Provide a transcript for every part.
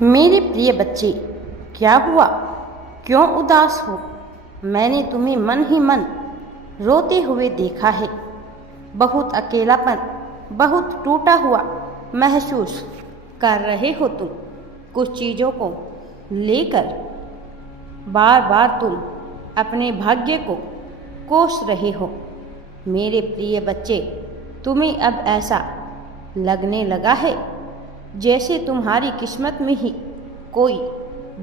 मेरे प्रिय बच्चे, क्या हुआ? क्यों उदास हो? मैंने तुम्हें मन ही मन रोते हुए देखा है। बहुत अकेलापन, बहुत टूटा हुआ महसूस कर रहे हो तुम। कुछ चीज़ों को लेकर बार बार तुम अपने भाग्य को कोस रहे हो। मेरे प्रिय बच्चे, तुम्हें अब ऐसा लगने लगा है जैसे तुम्हारी किस्मत में ही कोई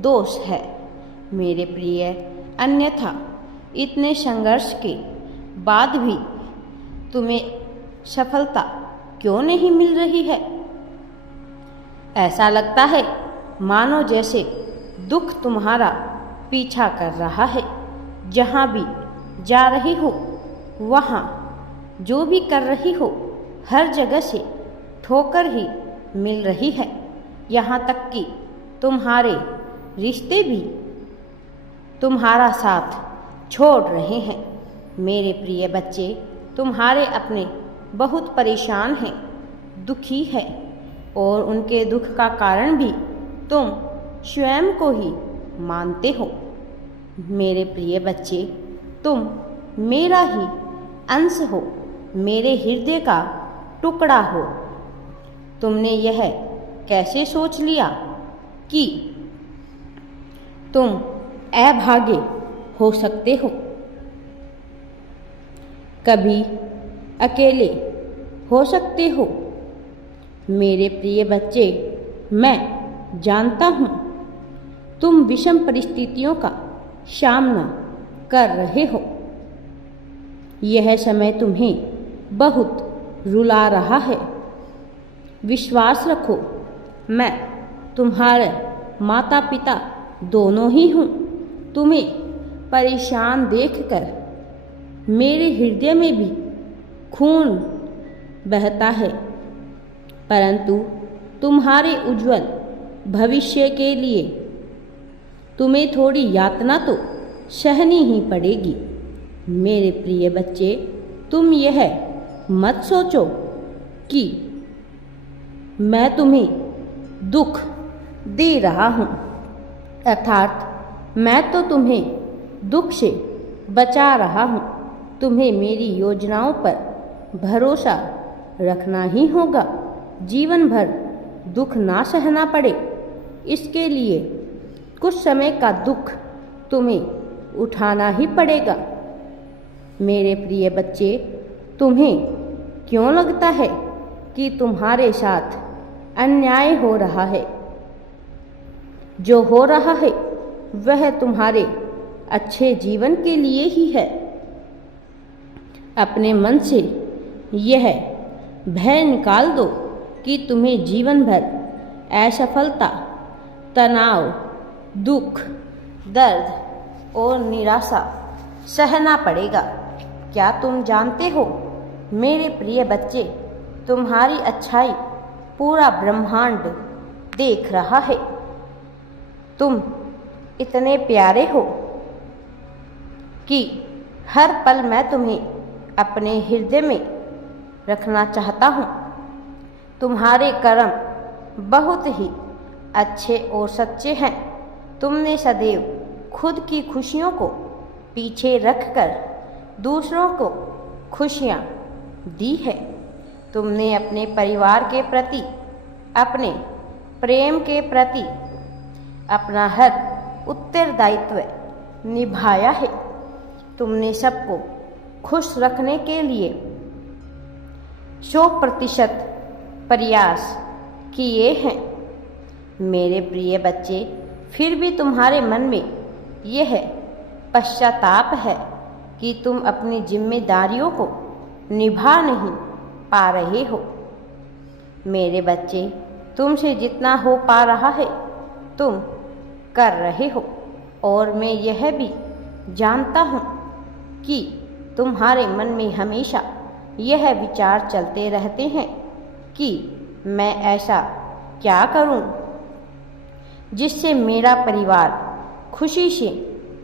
दोष है। मेरे प्रिय, अन्यथा इतने संघर्ष के बाद भी तुम्हें सफलता क्यों नहीं मिल रही है? ऐसा लगता है मानो जैसे दुख तुम्हारा पीछा कर रहा है। जहाँ भी जा रही हो, वहाँ जो भी कर रही हो, हर जगह से ठोकर ही मिल रही है। यहाँ तक कि तुम्हारे रिश्ते भी तुम्हारा साथ छोड़ रहे हैं। मेरे प्रिय बच्चे, तुम्हारे अपने बहुत परेशान हैं, दुखी है, और उनके दुख का कारण भी तुम स्वयं को ही मानते हो। मेरे प्रिय बच्चे, तुम मेरा ही अंश हो, मेरे हृदय का टुकड़ा हो। तुमने यह कैसे सोच लिया कि तुम अभागे हो सकते हो? कभी अकेले हो सकते हो? मेरे प्रिय बच्चे, मैं जानता हूँ तुम विषम परिस्थितियों का सामना कर रहे हो। यह समय तुम्हें बहुत रुला रहा है। विश्वास रखो, मैं तुम्हारे माता पिता दोनों ही हूँ। तुम्हें परेशान देखकर मेरे हृदय में भी खून बहता है, परंतु तुम्हारे उज्जवल भविष्य के लिए तुम्हें थोड़ी यातना तो सहनी ही पड़ेगी। मेरे प्रिय बच्चे, तुम यह मत सोचो कि मैं तुम्हें दुख दे रहा हूँ, अर्थात मैं तो तुम्हें दुख से बचा रहा हूँ। तुम्हें मेरी योजनाओं पर भरोसा रखना ही होगा। जीवन भर दुख ना सहना पड़े, इसके लिए कुछ समय का दुख तुम्हें उठाना ही पड़ेगा। मेरे प्रिय बच्चे, तुम्हें क्यों लगता है कि तुम्हारे साथ अन्याय हो रहा है? जो हो रहा है वह तुम्हारे अच्छे जीवन के लिए ही है। अपने मन से यह भय निकाल दो कि तुम्हें जीवन भर असफलता, तनाव, दुख, दर्द और निराशा सहना पड़ेगा। क्या तुम जानते हो मेरे प्रिय बच्चे, तुम्हारी अच्छाई पूरा ब्रह्मांड देख रहा है। तुम इतने प्यारे हो कि हर पल मैं तुम्हें अपने हृदय में रखना चाहता हूँ। तुम्हारे कर्म बहुत ही अच्छे और सच्चे हैं। तुमने सदैव खुद की खुशियों को पीछे रखकर दूसरों को खुशियाँ दी है। तुमने अपने परिवार के प्रति, अपने प्रेम के प्रति अपना हर उत्तरदायित्व निभाया है। तुमने सबको खुश रखने के लिए 100% प्रयास किए हैं। मेरे प्रिय बच्चे, फिर भी तुम्हारे मन में यह पश्चाताप है कि तुम अपनी जिम्मेदारियों को निभा नहीं पा रहे हो। मेरे बच्चे, तुमसे जितना हो पा रहा है तुम कर रहे हो, और मैं यह भी जानता हूँ कि तुम्हारे मन में हमेशा यह विचार चलते रहते हैं कि मैं ऐसा क्या करूँ जिससे मेरा परिवार खुशी से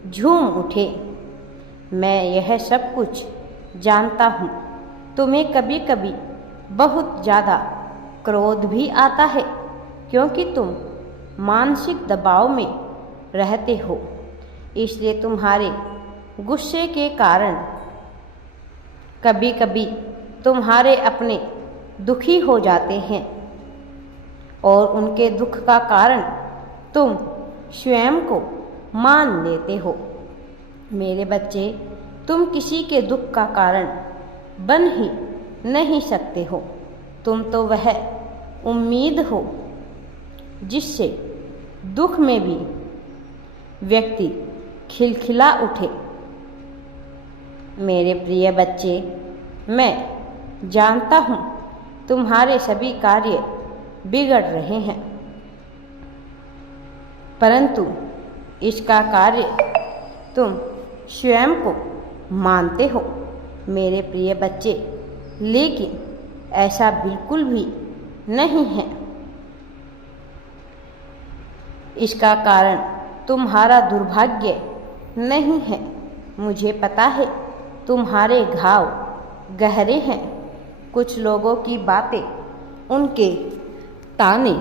झूम उठे। मैं यह सब कुछ जानता हूँ। तुम्हें कभी कभी बहुत ज़्यादा क्रोध भी आता है, क्योंकि तुम मानसिक दबाव में रहते हो, इसलिए तुम्हारे गुस्से के कारण कभी कभी तुम्हारे अपने दुखी हो जाते हैं और उनके दुख का कारण तुम स्वयं को मान लेते हो। मेरे बच्चे, तुम किसी के दुख का कारण बन ही नहीं सकते हो। तुम तो वह उम्मीद हो जिससे दुख में भी व्यक्ति खिलखिला उठे। मेरे प्रिय बच्चे, मैं जानता हूँ तुम्हारे सभी कार्य बिगड़ रहे हैं, परंतु इसका कार्य तुम स्वयं को मानते हो मेरे प्रिय बच्चे, लेकिन ऐसा बिल्कुल भी नहीं है। इसका कारण तुम्हारा दुर्भाग्य नहीं है। मुझे पता है तुम्हारे घाव गहरे हैं। कुछ लोगों की बातें, उनके ताने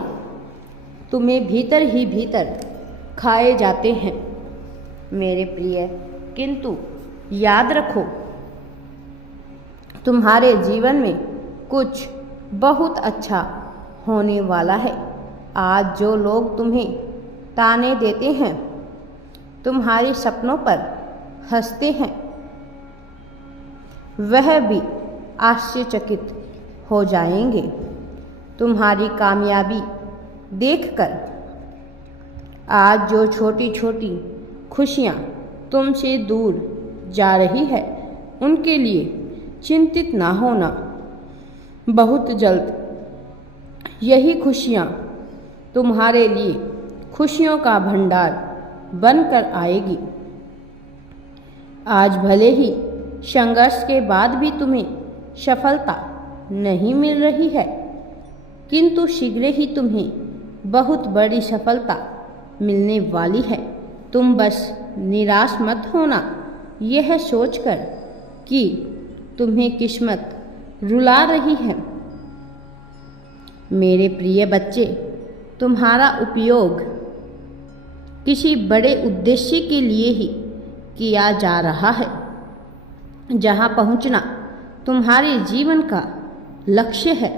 तुम्हें भीतर ही भीतर खाए जाते हैं मेरे प्रिय, किंतु याद रखो तुम्हारे जीवन में कुछ बहुत अच्छा होने वाला है। आज जो लोग तुम्हें ताने देते हैं, तुम्हारे सपनों पर हंसते हैं, वह भी आश्चर्यचकित हो जाएंगे तुम्हारी कामयाबी देखकर। आज जो छोटी छोटी खुशियाँ तुमसे दूर जा रही है, उनके लिए चिंतित ना होना। बहुत जल्द यही खुशियाँ तुम्हारे लिए खुशियों का भंडार बनकर आएगी। आज भले ही संघर्ष के बाद भी तुम्हें सफलता नहीं मिल रही है, किंतु शीघ्र ही तुम्हें बहुत बड़ी सफलता मिलने वाली है। तुम बस निराश मत होना, यह सोचकर कि तुम्हें किस्मत रुला रही है। मेरे प्रिय बच्चे, तुम्हारा उपयोग किसी बड़े उद्देश्य के लिए ही किया जा रहा है। जहाँ पहुँचना तुम्हारे जीवन का लक्ष्य है,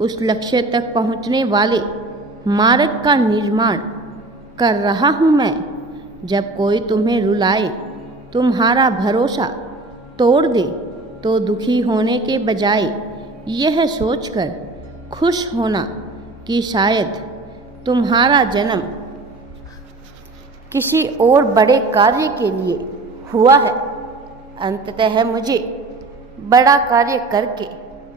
उस लक्ष्य तक पहुँचने वाले मार्ग का निर्माण कर रहा हूँ मैं। जब कोई तुम्हें रुलाए, तुम्हारा भरोसा तोड़ दे, तो दुखी होने के बजाय यह सोचकर खुश होना कि शायद तुम्हारा जन्म किसी और बड़े कार्य के लिए हुआ है। अंततः मुझे बड़ा कार्य करके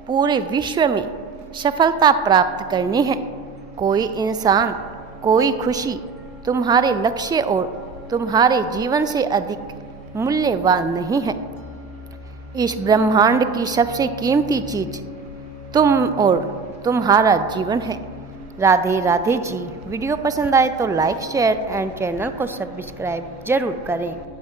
पूरे विश्व में सफलता प्राप्त करनी है। कोई इंसान, कोई खुशी तुम्हारे लक्ष्य और तुम्हारे जीवन से अधिक मूल्यवान नहीं है। इस ब्रह्मांड की सबसे कीमती चीज तुम और तुम्हारा जीवन है। राधे राधे जी। वीडियो पसंद आए तो लाइक, शेयर एंड चैनल को सब्सक्राइब जरूर करें।